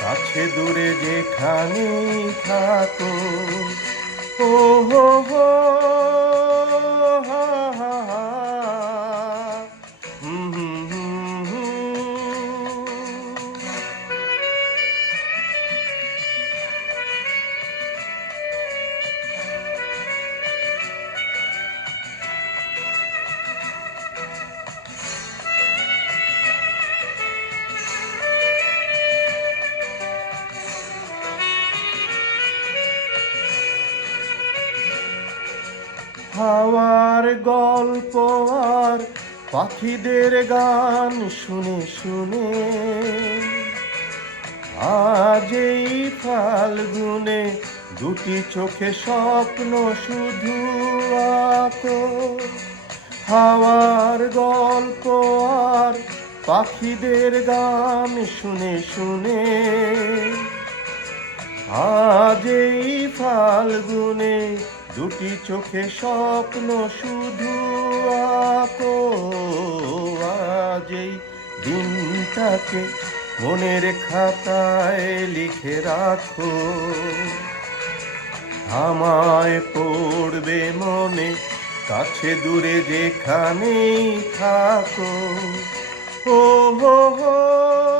কাছে দূরে যেখানে থাকো। ও হো হো হাওয়ার গল্প আর পাখিদের গান শুনে শুনে। আজ এই ফাল্গুনে দুটি চোখে স্বপ্ন শুধু আঁকো হাওয়ার গল্প আর পাখিদের গান শুনে শুনে। আজ এই ফাল্গুনে দুটি চোখে স্বপ্ন শুধু আঁকো। আজ দিনটাকে মনের খাতায় লিখে রাখো। আমায় পড়বে মনে, কাছে দূরে যেখানেই থাকো। ও হো হা।